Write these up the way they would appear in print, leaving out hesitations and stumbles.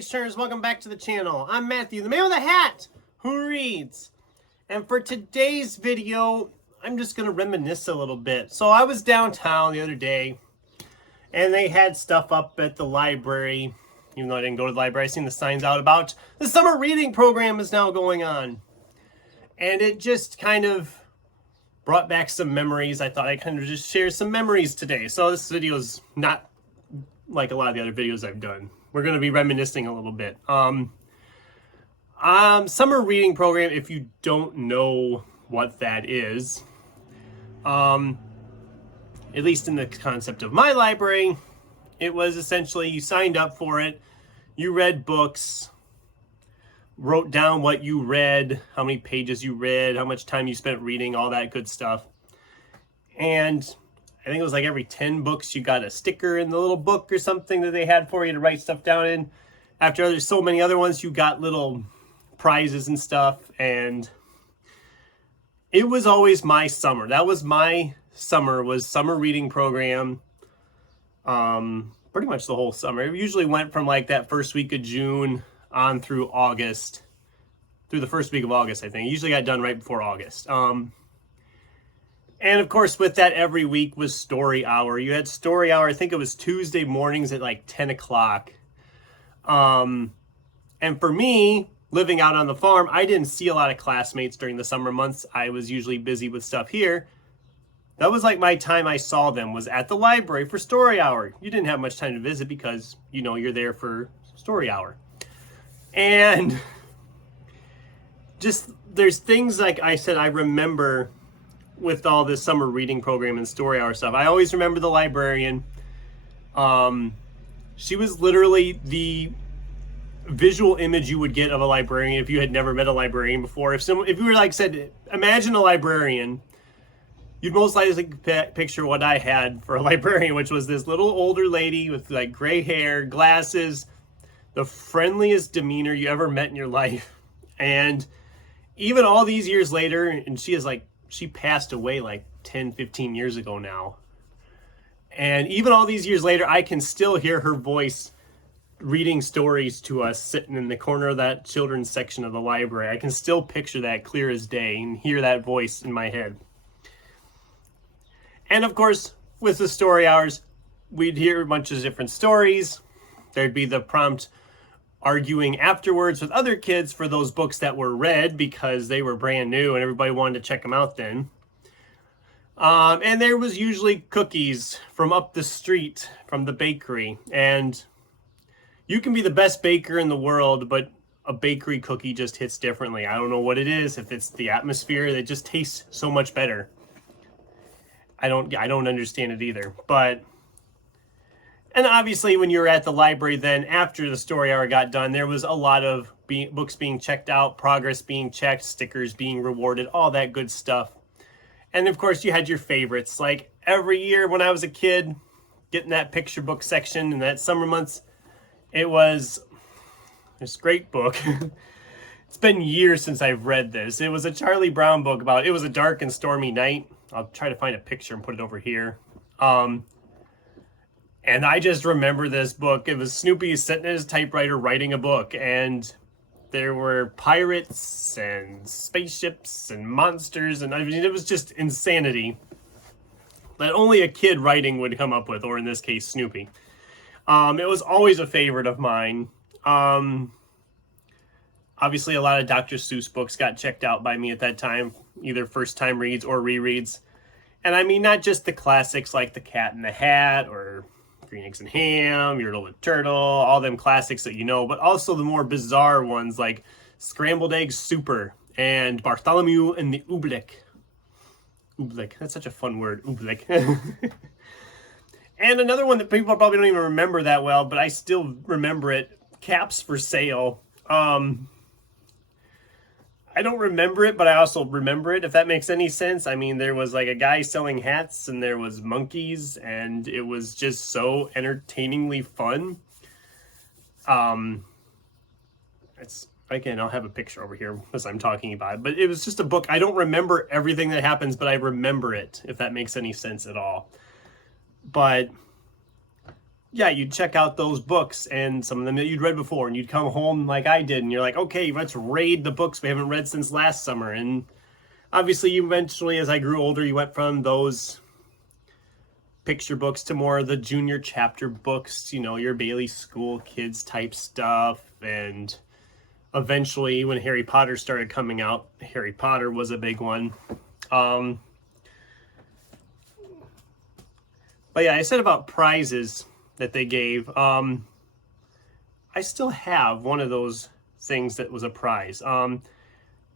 page turners, welcome back to the channel. I'm Matthew, the man with the hat who reads. And for today's video, I'm just going to reminisce a little bit. So I was downtown the other day, and they had stuff up at the library. Even though I didn't go to the library, I seen the signs out about the summer reading program is now going on. And it just kind of brought back some memories. I thought I'd kind of just share some memories today. So this video is not like a lot of the other videos I've done. We're going to be reminiscing a little bit. Summer reading program, if you don't know what that is, at least in the concept of my library, it was essentially you signed up for it, you read books, wrote down what you read, how many pages you read, how much time you spent reading, all that good stuff. And I think it was like every 10 books you got a sticker in the little book or something that they had for you to write stuff down in. After there's so many other ones, you got little prizes and stuff. And it was always my summer. That was my summer, was summer reading program. Pretty much the whole summer. It usually went from like that first week of June on through August. Through the first week of August, I think. It usually got done right before August. And of course, with that, every week was story hour. You had story hour, I think it was Tuesday mornings at like 10 o'clock. And for me, living out on the farm, I didn't see a lot of classmates during the summer months. I was usually busy with stuff here. That was like my time I saw them, was at the library for story hour. You didn't have much time to visit because, you know, you're there for story hour. And just, there's things like I said, I remember with all this summer reading program and story hour stuff. I always remember the librarian. She was literally the visual image you would get of a librarian if you had never met a librarian before. If you were like said, imagine a librarian, you'd most likely picture what I had for a librarian, which was this little older lady with like gray hair, glasses, the friendliest demeanor you ever met in your life. And even all these years later, and she passed away like 10, 15 years ago now. And even all these years later, I can still hear her voice reading stories to us sitting in the corner of that children's section of the library. I can still picture that clear as day and hear that voice in my head. And of course, with the story hours, we'd hear a bunch of different stories. There'd be the prompt arguing afterwards with other kids for those books that were read because they were brand new and everybody wanted to check them out then. And there was usually cookies from up the street from the bakery. And you can be the best baker in the world, but a bakery cookie just hits differently. I don't know what it is, if it's the atmosphere, it just tastes so much better. I don't understand it either, but... And obviously, when you were at the library then, after the story hour got done, there was a lot of books being checked out, progress being checked, stickers being rewarded, all that good stuff. And of course, you had your favorites. Like every year when I was a kid, getting that picture book section in that summer months, it was this great book. It's been years since I've read this. It was a Charlie Brown book about, it was a dark and stormy night. I'll try to find a picture and put it over here. And I just remember this book. It was Snoopy sitting at his typewriter writing a book, and there were pirates and spaceships and monsters, and I mean, it was just insanity that only a kid writing would come up with, or in this case, Snoopy. It was always a favorite of mine. Obviously, a lot of Dr. Seuss books got checked out by me at that time, either first-time reads or rereads. And I mean, not just the classics like The Cat in the Hat or Green Eggs and Ham, Yertle the Turtle, all them classics that you know, but also the more bizarre ones like Scrambled Egg Super and Bartholomew and the Oobleck. Oobleck, that's such a fun word, Oobleck. And another one that people probably don't even remember that well, but I still remember it, Caps for Sale. I don't remember it, but I also remember it, if that makes any sense. I mean, there was like a guy selling hats and there was monkeys and it was just so entertainingly fun. Again, I'll have a picture over here as I'm talking about it, but it was just a book. I don't remember everything that happens, but I remember it, if that makes any sense at all. But yeah, you'd check out those books and some of them that you'd read before, and you'd come home like I did, and you're like, okay, let's raid the books we haven't read since last summer. And obviously, you eventually, as I grew older, you went from those picture books to more of the junior chapter books, you know, your Bailey School Kids type stuff. And eventually, when Harry Potter started coming out, Harry Potter was a big one. But yeah, I said about prizes that they gave. I still have one of those things that was a prize.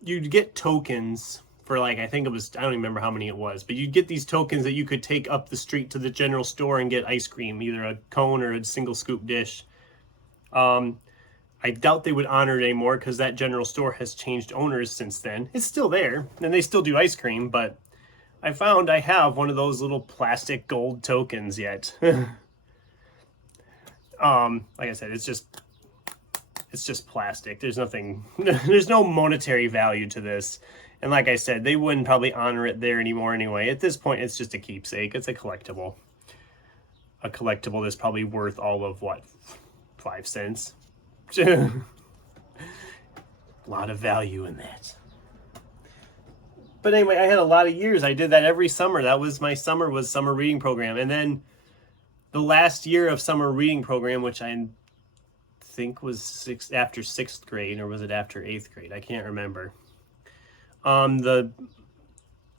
You'd get tokens for, like, I think it was, I don't even remember how many it was, but you'd get these tokens that you could take up the street to the general store and get ice cream, either a cone or a single scoop dish. I doubt they would honor it anymore because that general store has changed owners since then. It's still there, and they still do ice cream, but I found I have one of those little plastic gold tokens yet. Like I said, it's just plastic. There's nothing, there's no monetary value to this. And like I said, they wouldn't probably honor it there anymore anyway. At this point, it's just a keepsake. It's a collectible. A collectible that's probably worth all of, what, 5 cents? A lot of value in that. But anyway, I had a lot of years. I did that every summer. That was my summer, was summer reading program. And then the last year of summer reading program, which I think was after 6th grade, or was it after 8th grade? I can't remember. The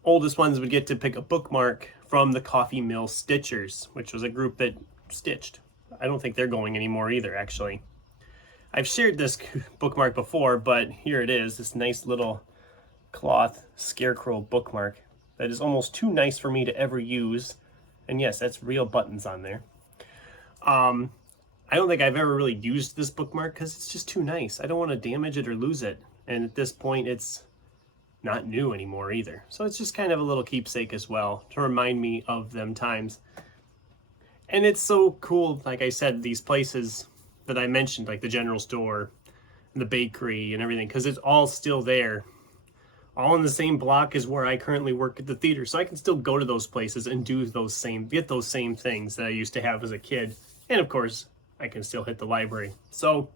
oldest ones would get to pick a bookmark from the Coffee Mill Stitchers, which was a group that stitched. I don't think they're going anymore either, actually. I've shared this bookmark before, but here it is, this nice little cloth scarecrow bookmark that is almost too nice for me to ever use. And yes, that's real buttons on there. I don't think I've ever really used this bookmark because it's just too nice. I don't want to damage it or lose it. And at this point, it's not new anymore either. So it's just kind of a little keepsake as well to remind me of them times. And it's so cool, like I said, these places that I mentioned, like the general store and the bakery and everything, because it's all still there. All in the same block as where I currently work at the theater. So I can still go to those places and do get those same things that I used to have as a kid. And of course, I can still hit the library. So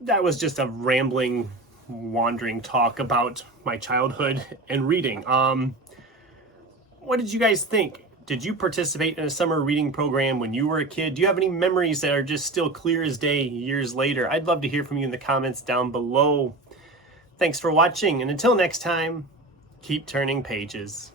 that was just a rambling, wandering talk about my childhood and reading. What did you guys think? Did you participate in a summer reading program when you were a kid? Do you have any memories that are just still clear as day years later? I'd love to hear from you in the comments down below. Thanks for watching, and until next time, keep turning pages.